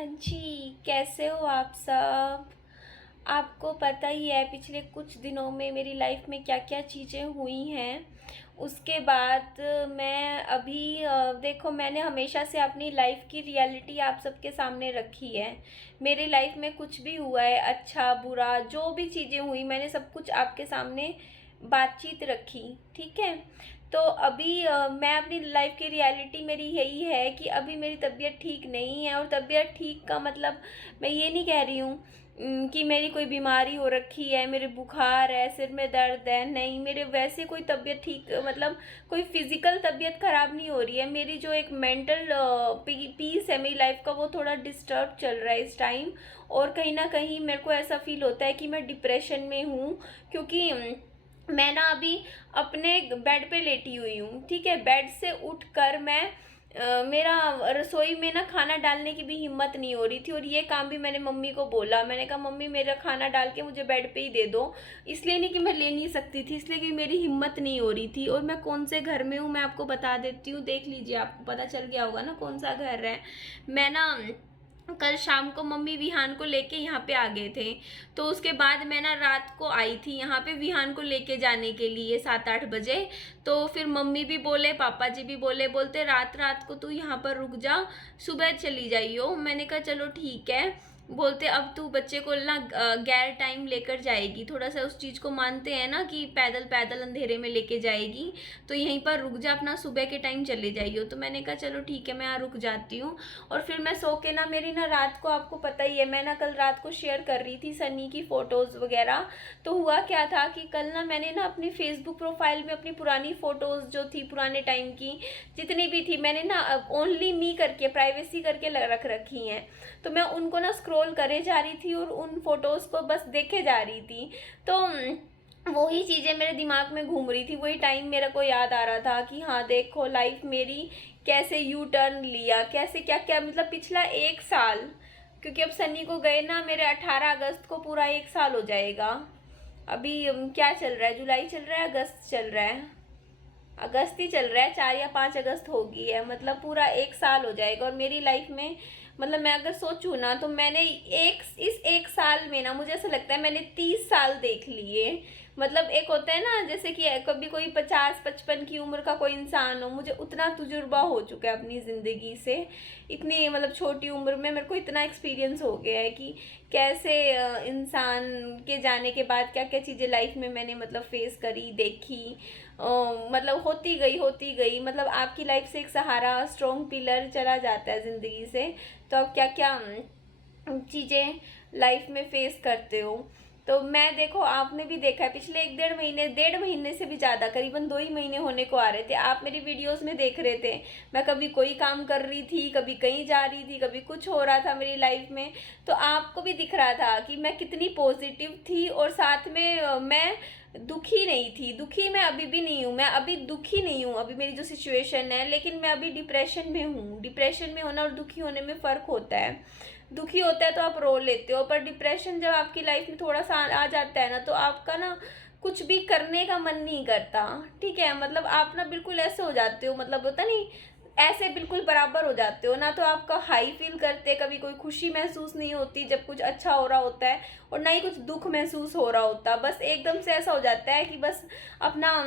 हाँ जी, कैसे हो आप सब? आपको पता ही है पिछले कुछ दिनों में मेरी लाइफ में क्या-क्या चीज़ें हुई हैं। उसके बाद मैं अभी देखो मैंने हमेशा से अपनी लाइफ की रियलिटी आप सबके सामने रखी है। मेरी लाइफ में कुछ भी हुआ है, अच्छा, बुरा, जो भी चीज़ें हुई मैंने सब कुछ आपके सामने बातचीत रखी, ठीक है? तो अभी मैं अपनी लाइफ की रियलिटी मेरी यही है कि अभी मेरी तबीयत ठीक नहीं है। और तबीयत ठीक का मतलब मैं ये नहीं कह रही हूँ कि मेरी कोई बीमारी हो रखी है, मेरे बुखार है, सिर में दर्द है, नहीं, मेरे वैसे कोई तबीयत ठीक मतलब कोई फिज़िकल तबीयत ख़राब नहीं हो रही है। मेरी जो एक मेंटल पीस है मेरी लाइफ का, वो थोड़ा डिस्टर्ब चल रहा है इस टाइम। और कहीं ना कहीं मेरे को ऐसा फील होता है कि मैं डिप्रेशन में हूँ, क्योंकि मैं ना अभी अपने बेड पे लेटी हुई हूँ, ठीक है? बेड से उठकर मैं मेरा रसोई में ना खाना डालने की भी हिम्मत नहीं हो रही थी। और ये काम भी मैंने मम्मी को बोला, मैंने कहा मम्मी मेरा खाना डाल के मुझे बेड पे ही दे दो। इसलिए नहीं कि मैं ले नहीं सकती थी, इसलिए कि मेरी हिम्मत नहीं हो रही थी। और मैं कौन से घर में हूँ मैं आपको बता देती हूँ, देख लीजिए, आपको पता चल गया होगा ना कौन सा घर है। मैं ना कल शाम को मम्मी विहान को लेके यहाँ पे आ गए थे। तो उसके बाद मैं ना रात को आई थी यहाँ पे विहान को लेके जाने के लिए 7-8 बजे। तो फिर मम्मी भी बोले, पापा जी भी बोले, बोलते रात रात को तू यहाँ पर रुक जा, सुबह चली जाइयो। मैंने कहा चलो ठीक है। बोलते अब तू बच्चे को ना गैर टाइम लेकर जाएगी, थोड़ा सा उस चीज़ को मानते हैं ना कि पैदल पैदल अंधेरे में लेके जाएगी, तो यहीं पर रुक जा, अपना सुबह के टाइम चले जाइयो। तो मैंने कहा चलो ठीक है, मैं यहाँ रुक जाती हूँ। और फिर मैं सो के ना, मेरी ना रात को, आपको पता ही है, मैं ना कल रात को शेयर कर रही थी सनी की फ़ोटोज़ वगैरह। तो हुआ क्या था कि कल ना मैंने ना अपनी फेसबुक प्रोफाइल में अपनी पुरानी फ़ोटोज़ जो थी पुराने टाइम की, जितनी भी थी, मैंने ना ओनली मी करके प्राइवेसी करके रख रखी हैं। तो मैं उनको ना स्क्रॉल करे जा रही थी और उन फोटोज़ को बस देखे जा रही थी। तो वही चीज़ें मेरे दिमाग में घूम रही थी, वही टाइम मेरे को याद आ रहा था कि हाँ देखो लाइफ मेरी कैसे यू टर्न लिया, कैसे क्या क्या, मतलब पिछला 1 साल, क्योंकि अब सनी को गए ना मेरे 18 अगस्त को पूरा 1 साल हो जाएगा। अभी क्या चल रहा है, जुलाई चल रहा है, अगस्त चल रहा है, अगस्त ही चल रहा है, 4 या 5 अगस्त होगी है, मतलब पूरा 1 साल हो जाएगा। और मेरी लाइफ में मतलब मैं अगर सोचूँ ना तो मैंने इस 1 साल में ना, मुझे ऐसा लगता है मैंने 30 साल देख लिए। मतलब एक होता है ना जैसे कि कभी कोई 50-55 की उम्र का कोई इंसान हो, मुझे उतना तजुर्बा हो चुका है अपनी ज़िंदगी से। इतनी मतलब छोटी उम्र में मेरे को इतना एक्सपीरियंस हो गया है कि कैसे इंसान के जाने के बाद क्या क्या चीज़ें लाइफ में मैंने मतलब फेस करी, देखी। मतलब होती गई, मतलब आपकी लाइफ से एक सहारा, स्ट्रॉन्ग पिलर चला जाता है ज़िंदगी से। तो आप क्या क्या चीज़ें लाइफ में फेस करते हो। तो मैं देखो, आपने भी देखा है पिछले 1-1.5 महीने, 1.5 महीने से भी ज़्यादा, करीबन 2 ही महीने होने को आ रहे थे, आप मेरी वीडियोस में देख रहे थे। मैं कभी कोई काम कर रही थी, कभी कहीं जा रही थी, कभी कुछ हो रहा था मेरी लाइफ में। तो आपको भी दिख रहा था कि मैं कितनी पॉजिटिव थी, और साथ में मैं दुखी नहीं थी। दुखी मैं अभी भी नहीं हूँ, मैं अभी दुखी नहीं हूँ, अभी मेरी जो सिचुएशन है, लेकिन मैं अभी डिप्रेशन में हूँ। डिप्रेशन में होना और दुखी होने में फ़र्क होता है। दुखी होता है तो आप रो लेते हो, पर डिप्रेशन जब आपकी लाइफ में थोड़ा सा आ जाता है ना, तो आपका ना कुछ भी करने का मन नहीं करता, ठीक है? मतलब आप ना बिल्कुल ऐसे हो जाते हो, मतलब होता नहीं, ऐसे बिल्कुल बराबर हो जाते हो ना। तो आपका हाई फील करते, कभी कोई खुशी महसूस नहीं होती जब कुछ अच्छा हो रहा होता है, और ना ही कुछ दुख महसूस हो रहा होता। बस एकदम से ऐसा हो जाता है कि बस अपना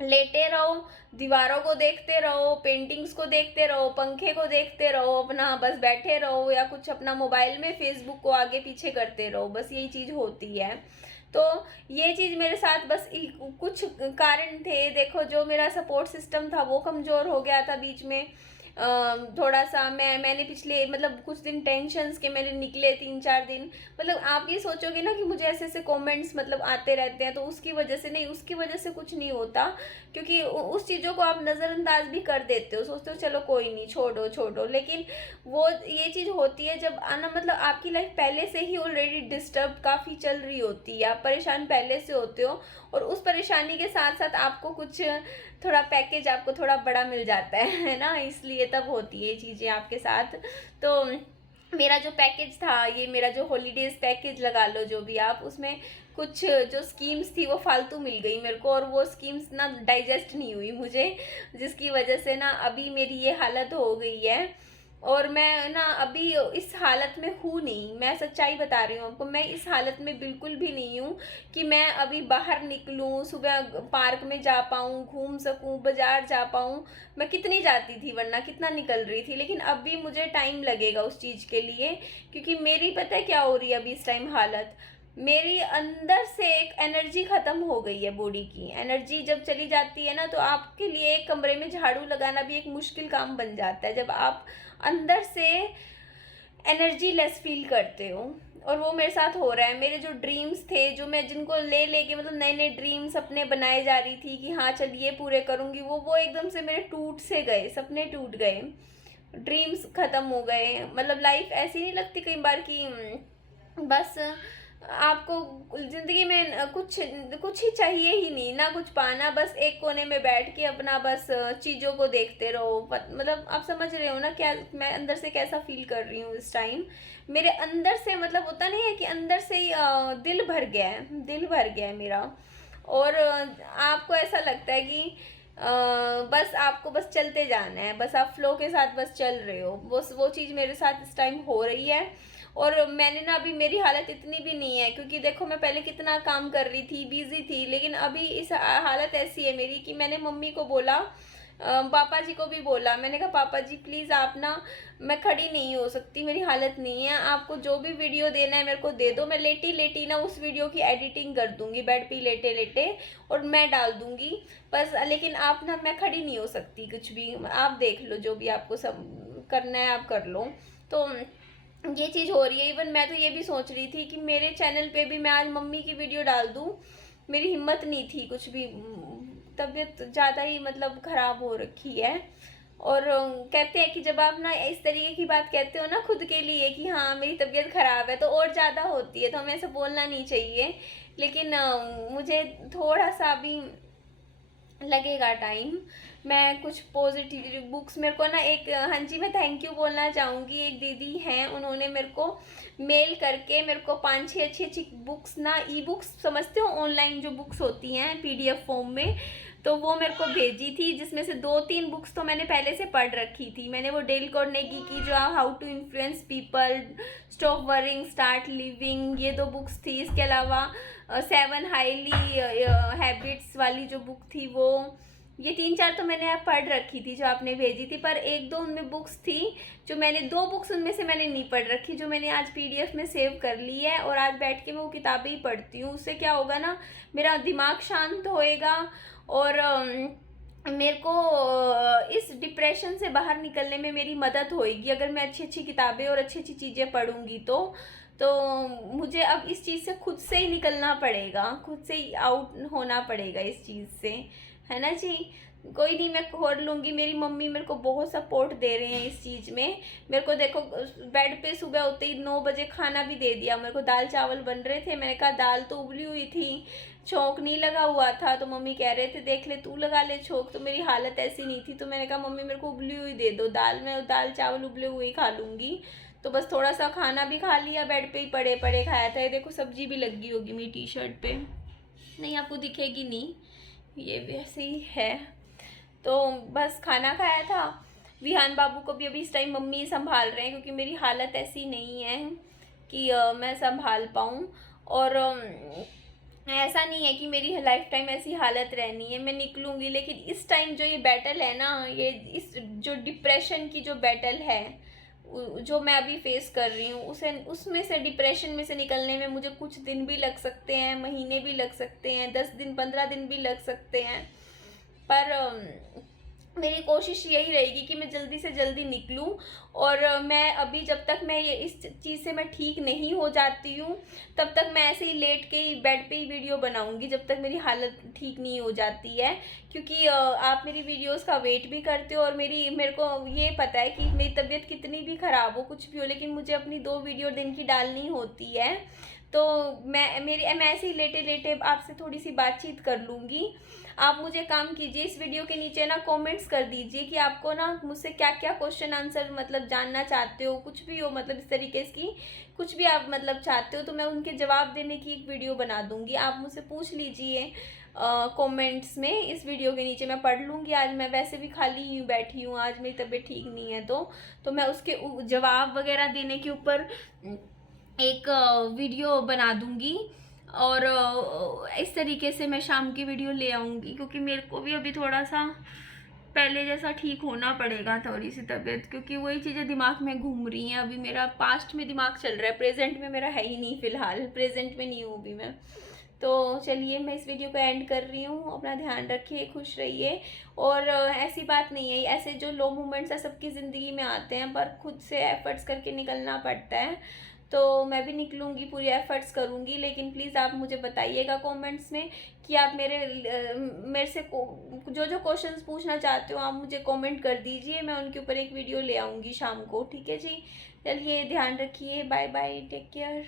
लेटे रहो, दीवारों को देखते रहो, पेंटिंग्स को देखते रहो, पंखे को देखते रहो, अपना बस बैठे रहो, या कुछ अपना मोबाइल में फेसबुक को आगे पीछे करते रहो, बस यही चीज़ होती है। तो ये चीज़ मेरे साथ बस कुछ कारण थे, देखो जो मेरा सपोर्ट सिस्टम था वो कमज़ोर हो गया था बीच में। थोड़ा सा मैंने पिछले मतलब कुछ दिन टेंशन्स के मैंने निकले 3-4 दिन। मतलब आप ये सोचोगे ना कि मुझे ऐसे ऐसे कमेंट्स मतलब आते रहते हैं, तो उसकी वजह से नहीं, उसकी वजह से कुछ नहीं होता, क्योंकि उस चीज़ों को आप नज़रअंदाज भी कर देते हो, सोचते हो चलो कोई नहीं, छोड़ो छोड़ो। लेकिन वो ये चीज़ होती है जब आना, मतलब आपकी लाइफ पहले से ही ऑलरेडी डिस्टर्ब काफ़ी चल रही होती है, आप परेशान पहले से होते हो, और उस परेशानी के साथ साथ आपको कुछ थोड़ा पैकेज आपको थोड़ा बड़ा मिल जाता है ना, इसलिए तब होती है ये चीज़ें आपके साथ। तो मेरा जो पैकेज था, ये मेरा जो हॉलीडेज़ पैकेज लगा लो जो भी आप, उसमें कुछ जो स्कीम्स थी वो फालतू मिल गई मेरे को, और वो स्कीम्स ना डाइजेस्ट नहीं हुई मुझे, जिसकी वजह से ना अभी मेरी ये हालत हो गई है। और मैं ना अभी इस हालत में हूँ नहीं, मैं सच्चाई बता रही हूँ आपको, मैं इस हालत में बिल्कुल भी नहीं हूँ कि मैं अभी बाहर निकलूँ, सुबह पार्क में जा पाऊँ, घूम सकूँ, बाजार जा पाऊँ। मैं कितनी जाती थी, वरना कितना निकल रही थी, लेकिन अब भी मुझे टाइम लगेगा उस चीज़ के लिए, क्योंकि मेरी पता है क्या हो रही है अभी इस टाइम हालत, मेरी अंदर से एक एनर्जी ख़त्म हो गई है। बॉडी की एनर्जी जब चली जाती है ना, तो आपके लिए एक कमरे में झाड़ू लगाना भी एक मुश्किल काम बन जाता है, जब आप अंदर से एनर्जी लेस फील करते हो। और वो मेरे साथ हो रहा है। मेरे जो ड्रीम्स थे, जो मैं जिनको ले लेके मतलब नए नए ड्रीम्स अपने बनाए जा रही थी कि हाँ चल ये पूरे करूँगी, वो एकदम से मेरे टूट से गए, सपने टूट गए, ड्रीम्स ख़त्म हो गए। मतलब लाइफ ऐसी नहीं लगती कई बार कि बस आपको ज़िंदगी में कुछ कुछ ही चाहिए ही नहीं, ना कुछ पाना, बस एक कोने में बैठ के अपना बस चीज़ों को देखते रहो। मतलब आप समझ रहे हो ना क्या मैं अंदर से कैसा फील कर रही हूँ इस टाइम। मेरे अंदर से मतलब होता नहीं है कि अंदर से ही दिल भर गया है, दिल भर गया है मेरा। और आपको ऐसा लगता है कि बस आपको बस चलते जाना है, बस आप फ्लो के साथ बस चल रहे हो। वो चीज़ मेरे साथ इस टाइम हो रही है। और मैंने ना अभी मेरी हालत इतनी भी नहीं है, क्योंकि देखो मैं पहले कितना काम कर रही थी, बिजी थी, लेकिन अभी इस हालत ऐसी है मेरी कि मैंने मम्मी को बोला, पापा जी को भी बोला, मैंने कहा पापा जी प्लीज़ आप ना, मैं खड़ी नहीं हो सकती, मेरी हालत नहीं है, आपको जो भी वीडियो देना है मेरे को दे दो, मैं लेटी लेटी ना उस वीडियो की एडिटिंग कर दूंगी, बेड पे लेटे लेटे, और मैं डाल दूंगी बस। लेकिन आप ना, मैं खड़ी नहीं हो सकती, कुछ भी आप देख लो, जो भी आपको सब करना है आप कर लो। तो ये चीज़ हो रही है। इवन मैं तो ये भी सोच रही थी कि मेरे चैनल पे भी मैं आज मम्मी की वीडियो डाल दूँ, मेरी हिम्मत नहीं थी कुछ भी, तबीयत ज़्यादा ही मतलब ख़राब हो रखी है। और कहते हैं कि जब आप ना इस तरीके की बात कहते हो ना खुद के लिए कि हाँ मेरी तबीयत ख़राब है, तो और ज़्यादा होती है, तो हमें ऐसा बोलना नहीं चाहिए। लेकिन मुझे थोड़ा सा भी लगेगा टाइम। मैं कुछ पॉजिटिव बुक्स मेरे को ना एक, हाँ जी, मैं थैंक यू बोलना चाहूँगी, एक दीदी हैं, उन्होंने मेरे को मेल करके मेरे को 5-6 अच्छी अच्छी बुक्स ना, ई बुक्स समझते हो, ऑनलाइन जो बुक्स होती हैं पीडीएफ फॉर्म में, तो वो मेरे को भेजी थी, जिसमें से 2-3 बुक्स तो मैंने पहले से पढ़ रखी थी। मैंने वो डेल कार्नेगी की जो how to influence people, stop worrying start living, ये 2 बुक्स थी। इसके अलावा 7 हाईली हैबिट्स वाली जो बुक थी वो, ये 3-4 तो मैंने आप पढ़ रखी थी जो आपने भेजी थी। पर 1-2 उनमें बुक्स थी जो मैंने, 2 बुक्स उनमें से मैंने नहीं पढ़ रखी, जो मैंने आज पीडीएफ में सेव कर ली है, और आज बैठ के मैं वो किताबें ही पढ़ती हूँ। उससे क्या होगा ना, मेरा दिमाग शांत होएगा, और मेरे को इस डिप्रेशन से बाहर निकलने में मेरी मदद होएगी अगर मैं अच्छी अच्छी किताबें और अच्छी अच्छी चीज़ें पढ़ूंगी। तो मुझे अब इस चीज़ से खुद से ही निकलना पड़ेगा, खुद से ही आउट होना पड़ेगा इस चीज़ से, है ना जी। कोई नहीं, मैं कर लूँगी। मेरी मम्मी मेरे को बहुत सपोर्ट दे रहे हैं इस चीज़ में। मेरे को देखो बेड पे सुबह होते ही 9 बजे खाना भी दे दिया मेरे को, दाल चावल बन रहे थे, मैंने कहा दाल तो उबली हुई थी, छोंक नहीं लगा हुआ था, तो मम्मी कह रहे थे देख ले तू लगा ले छोंक, तो मेरी हालत ऐसी नहीं थी, तो मैंने कहा मम्मी मेरे को उबली हुई दे दो दाल, मैं दाल चावल उबले हुए ही खा लूँगी। तो बस थोड़ा सा खाना भी खा लिया, बेड पे ही पड़े पड़े खाया था। ये देखो सब्जी भी लगी होगी मेरी टी शर्ट पे, नहीं आपको दिखेगी नहीं, ये वैसे ही है। तो बस खाना खाया था। विहान बाबू को भी अभी इस टाइम मम्मी संभाल रहे हैं, क्योंकि मेरी हालत ऐसी नहीं है कि मैं संभाल पाऊँ। और ऐसा नहीं है कि मेरी लाइफ टाइम ऐसी हालत रहनी है, मैं निकलूँगी, लेकिन इस टाइम जो ये बैटल है ना, ये इस जो डिप्रेशन की जो बैटल है, जो मैं अभी फेस कर रही हूँ, उसमें से, डिप्रेशन में से निकलने में मुझे कुछ दिन भी लग सकते हैं, महीने भी लग सकते हैं, 10 दिन 15 दिन भी लग सकते हैं। पर मेरी कोशिश यही रहेगी कि मैं जल्दी से जल्दी निकलूं। और मैं अभी जब तक मैं ये इस चीज़ से मैं ठीक नहीं हो जाती हूँ, तब तक मैं ऐसे ही लेट के ही बेड पे ही वीडियो बनाऊंगी, जब तक मेरी हालत ठीक नहीं हो जाती है। क्योंकि आप मेरी वीडियोस का वेट भी करते हो, और मेरे को ये पता है कि मेरी तबीयत कितनी भी ख़राब हो, कुछ भी हो, लेकिन मुझे अपनी 2 वीडियो दिन की डालनी होती है। तो मैं ऐसे ही लेटे लेटे आपसे थोड़ी सी बातचीत कर लूँगी। आप मुझे काम कीजिए, इस वीडियो के नीचे ना कमेंट्स कर दीजिए कि आपको ना मुझसे क्या क्या क्वेश्चन आंसर मतलब जानना चाहते हो, कुछ भी हो, मतलब इस तरीके की कुछ भी आप मतलब चाहते हो, तो मैं उनके जवाब देने की एक वीडियो बना दूंगी। आप मुझसे पूछ लीजिए, कमेंट्स में इस वीडियो के नीचे मैं पढ़ लूँगी। आज मैं वैसे भी खाली ही बैठी हूँ, आज मेरी तबीयत ठीक नहीं है, तो मैं उसके जवाब वगैरह देने के ऊपर एक वीडियो बना दूँगी। और इस तरीके से मैं शाम की वीडियो ले आऊँगी, क्योंकि मेरे को भी अभी थोड़ा सा पहले जैसा ठीक होना पड़ेगा, थोड़ी सी तबीयत, क्योंकि वही चीज़ें दिमाग में घूम रही हैं। अभी मेरा पास्ट में दिमाग चल रहा है, प्रेजेंट में मेरा है ही नहीं, फ़िलहाल प्रेजेंट में नहीं हूँ अभी मैं। तो चलिए मैं इस वीडियो को एंड कर रही हूँ। अपना ध्यान रखिए, खुश रहिए। और ऐसी बात नहीं है, ऐसे जो लो मोमेंट्स है सबकी ज़िंदगी में आते हैं, पर खुद से एफर्ट्स करके निकलना पड़ता है। तो मैं भी निकलूँगी, पूरी एफर्ट्स करूँगी, लेकिन प्लीज़ आप मुझे बताइएगा कमेंट्स में कि आप मेरे से जो जो क्वेश्चंस पूछना चाहते हो आप मुझे कमेंट कर दीजिए। मैं उनके ऊपर एक वीडियो ले आऊँगी शाम को, ठीक है जी। चलिए ध्यान रखिए, बाय बाय, टेक केयर।